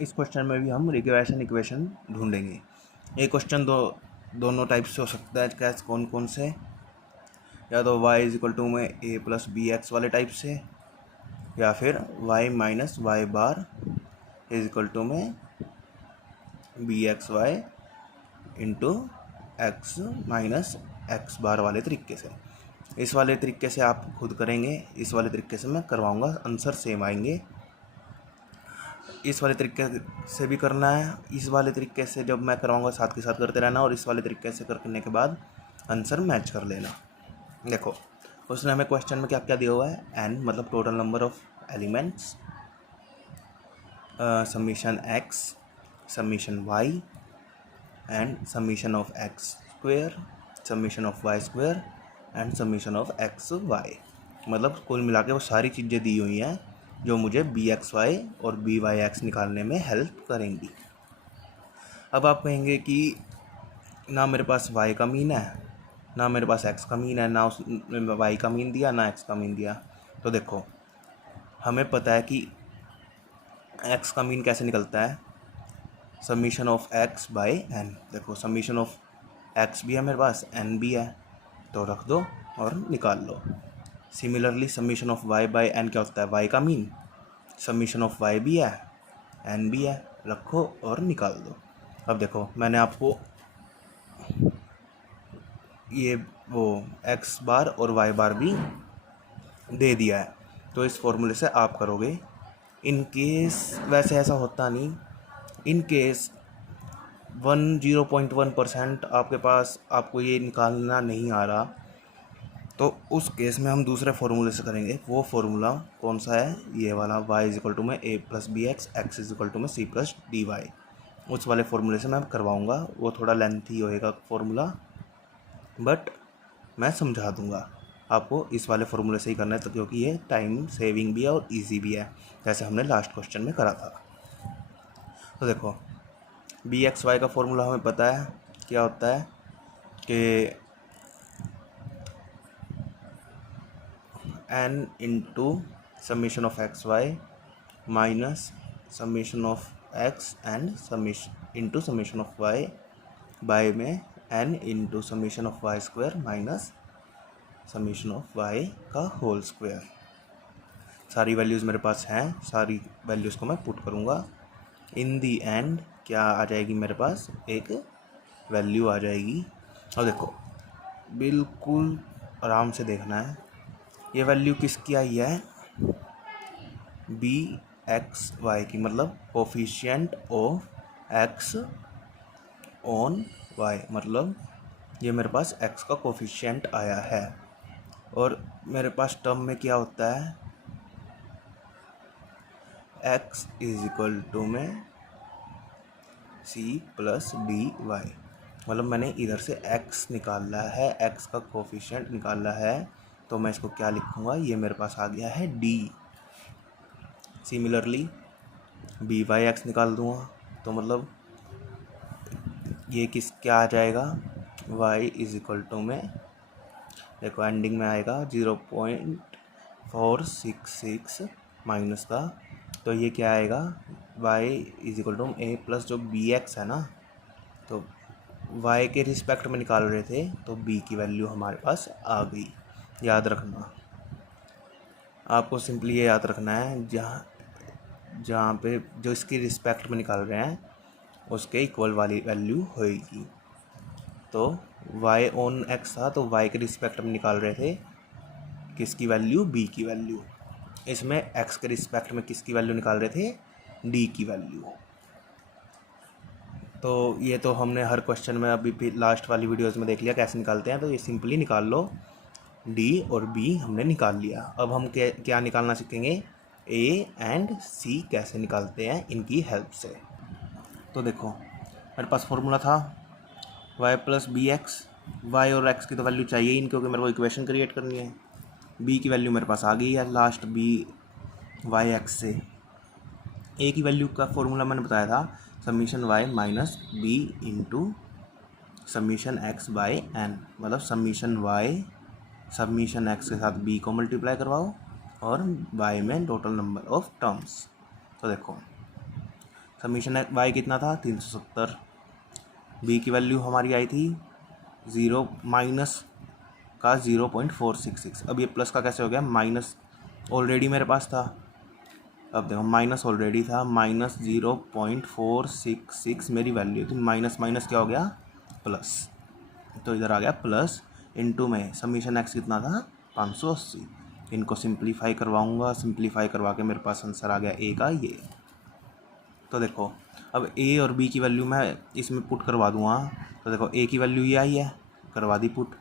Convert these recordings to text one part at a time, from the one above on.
इस क्वेश्चन में भी हम रिग्रेशन इक्वेशन ढूंढेंगे। ये क्वेश्चन दोनों टाइप से हो सकता है। कैसे, कौन कौन से? या तो y इक्वल टू में a प्लस बी एक्स वाले टाइप से, या फिर y minus Y bar is equal to में B x Y into X minus X bar वाले तरीके से। इस वाले तरीके से आप खुद करेंगे, इस वाले तरीके से मैं करवाऊँगा, आंसर सेम आएंगे। इस वाले तरीके से भी करना है, इस वाले तरीके से जब मैं करवाऊँगा साथ के साथ करते रहना, और इस वाले तरीके से करने के बाद आंसर मैच कर लेना। देखो उसने हमें क्वेश्चन में क्या क्या दिया हुआ है, n मतलब total number of elements, summation x, summation y and summation of x square, summation of y square and summation of x y. मतलब कुल मिला के वो सारी चीज़ें दी हुई हैं जो मुझे बी एक्स वाई और बी वाई एक्स निकालने में हेल्प करेंगी। अब आप कहेंगे कि ना मेरे पास y का मीन है, ना मेरे पास x का मीन है, ना उस y का मीन दिया, ना x का मीन दिया। तो देखो हमें पता है कि x का मीन कैसे निकलता है, summation of x by n। देखो समीशन ऑफ x भी है मेरे पास, n भी है, तो रख दो और निकाल लो। Similarly summation of y by n क्या होता है, y का मीन, समीशन ऑफ y भी है, n भी है, रखो और निकाल दो। अब देखो मैंने आपको ये वो x बार और y बार भी दे दिया है, तो इस फॉर्मूले से आप करोगे। इन केस वैसे ऐसा होता नहीं, इन केस 0.1% आपके पास आपको ये निकालना नहीं आ रहा, तो उस केस में हम दूसरे फार्मूले से करेंगे। वो फार्मूला कौन सा है, ये वाला, y इज इक्वल टू में a plus B x, x is equal to में c प्लस डी वाई। उस वाले फार्मूले से मैं करवाऊँगा। वो थोड़ा लेंथी होएगा फार्मूला, बट मैं समझा दूँगा आपको। इस वाले फार्मूले से ही करना है, तो क्योंकि ये टाइम सेविंग भी है और इजी भी है, जैसे हमने लास्ट क्वेश्चन में करा था। तो देखो बी एक्स वाई का फॉर्मूला हमें पता है क्या होता है कि n into summation of x y minus summation of x and summation into summation of y by में n into summation of y square minus summation of y का होल स्क्वायर। सारी वैल्यूज़ मेरे पास हैं, सारी वैल्यूज़ को मैं put करूँगा। इन दी एंड क्या आ जाएगी मेरे पास, एक वैल्यू आ जाएगी। और देखो बिल्कुल आराम से देखना है, ये वैल्यू किसकी आई है, बी एक्स वाई की, मतलब coefficient of x on y. मतलब ये मेरे पास एक्स का कोफिशिएंट आया है, और मेरे पास टर्म में क्या होता है, एक्स इज इक्वल टू में सी प्लस डी वाई। मतलब मैंने इधर से x निकाला है, x का कोफिशिएंट निकाला है, तो मैं इसको क्या लिखूँगा, ये मेरे पास आ गया है d। Similarly b y x निकाल दूँगा, तो मतलब ये क्या आ जाएगा, y इज इक्वल टू में, देखो एंडिंग में आएगा 0.466 माइनस का, तो ये क्या आएगा, y is equal to a plus जो बी एक्स है ना, तो y के रिस्पेक्ट में निकाल रहे थे, तो b की वैल्यू हमारे पास आ गई। याद रखना, आपको सिंपली ये याद रखना है, जहाँ पे जो इसकी रिस्पेक्ट में निकाल रहे हैं उसके इक्वल वाली वैल्यू होएगी। तो y ऑन x था, तो y के रिस्पेक्ट में निकाल रहे थे किसकी वैल्यू, b की वैल्यू। इसमें x के रिस्पेक्ट में किसकी वैल्यू निकाल रहे थे, d की वैल्यू। तो ये तो हमने हर क्वेश्चन में अभी भी लास्ट वाली वीडियोस में देख लिया कैसे निकालते हैं, तो ये सिंपली निकाल लो, d और b हमने निकाल लिया। अब हम क्या निकालना सीखेंगे, a एंड c कैसे निकालते हैं इनकी हेल्प से। तो देखो मेरे पास फॉर्मूला था y plus B x, y और x की तो वैल्यू चाहिए ही, क्योंकि मेरे को इक्वेशन क्रिएट करनी है। b की वैल्यू मेरे पास आ गई है लास्ट, b वाई एक्स से। a की वैल्यू का फॉर्मूला मैंने बताया था, summation y minus b into summation x by n। मतलब समीशन y समीशन x के साथ b को मल्टीप्लाई करवाओ और y में टोटल नंबर ऑफ टर्म्स। तो देखो समीशन वाई कितना था 370। बी की वैल्यू हमारी आई थी 0 माइनस का 0.466। अब ये प्लस का कैसे हो गया, माइनस ऑलरेडी मेरे पास था। अब देखो माइनस ऑलरेडी था, माइनस 0.466 मेरी वैल्यू थी, माइनस माइनस क्या हो गया प्लस, तो इधर आ गया प्लस। इनटू में समीशन एक्स कितना था 580। इनको सिंप्लीफाई करवाऊंगा, सिंप्लीफाई करवा के मेरे पास आंसर आ गया ए का ये। तो देखो अब ए और बी की वैल्यू मैं इसमें पुट करवा दूँगा। तो देखो ए की वैल्यू ये आई है, करवा दी पुट।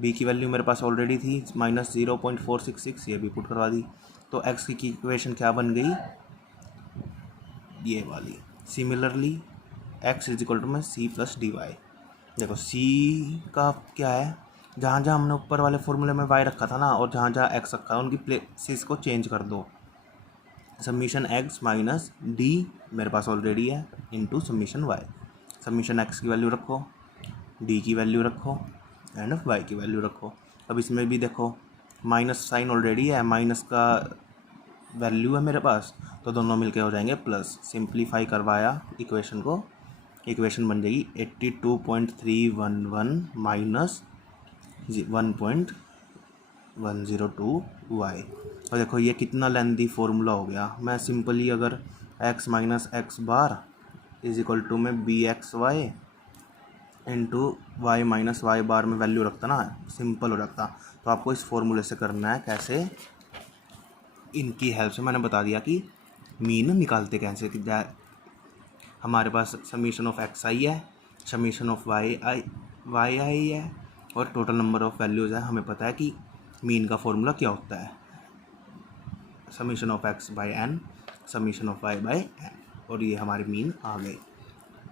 बी की वैल्यू मेरे पास ऑलरेडी थी माइनस 0.466, ये भी पुट करवा दी। तो एक्स की इक्वेशन क्या बन गई, ये वाली। Similarly x is equal to में सी प्लस डी वाई। देखो सी का क्या है, जहाँ जहाँ हमने ऊपर वाले फॉर्मूले में वाई रखा था ना, और जहाँ जहाँ एक्स रखा है उनकी प्लेसेस को चेंज कर दो। समीशन एक्स माइनस डी मेरे पास ऑलरेडी है, into summation y. Summation x की वैल्यू रखो, डी की वैल्यू रखो, एंड वाई की वैल्यू रखो। अब इसमें भी देखो माइनस साइन ऑलरेडी है, माइनस का वैल्यू है मेरे पास, तो दोनों मिलके हो जाएंगे प्लस। सिंप्लीफाई करवाया इक्वेशन को, इक्वेशन बन जाएगी 82.311 माइनस 1.102 वाई। और देखो ये कितना लेंथी फॉर्मूला हो गया। मैं सिंपली अगर x minus X bar is equal to में B x Y into Y minus Y bar में वैल्यू रखता ना, सिंपल हो जाता। तो आपको इस फॉर्मूले से करना है कैसे, इनकी हेल्प से मैंने बता दिया कि मीन निकालते कैसे। कि हमारे पास समीशन ऑफ एक्स आई है, समीशन ऑफ वाई आई है, और टोटल नंबर ऑफ वैल्यूज़ है। हमें पता है कि मीन का फॉर्मूला क्या होता है, summation of x by n, summation of y by n, और ये हमारे मीन आ गए।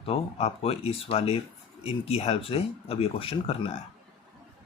तो आपको इस वाले इनकी हेल्प से अब ये क्वेश्चन करना है।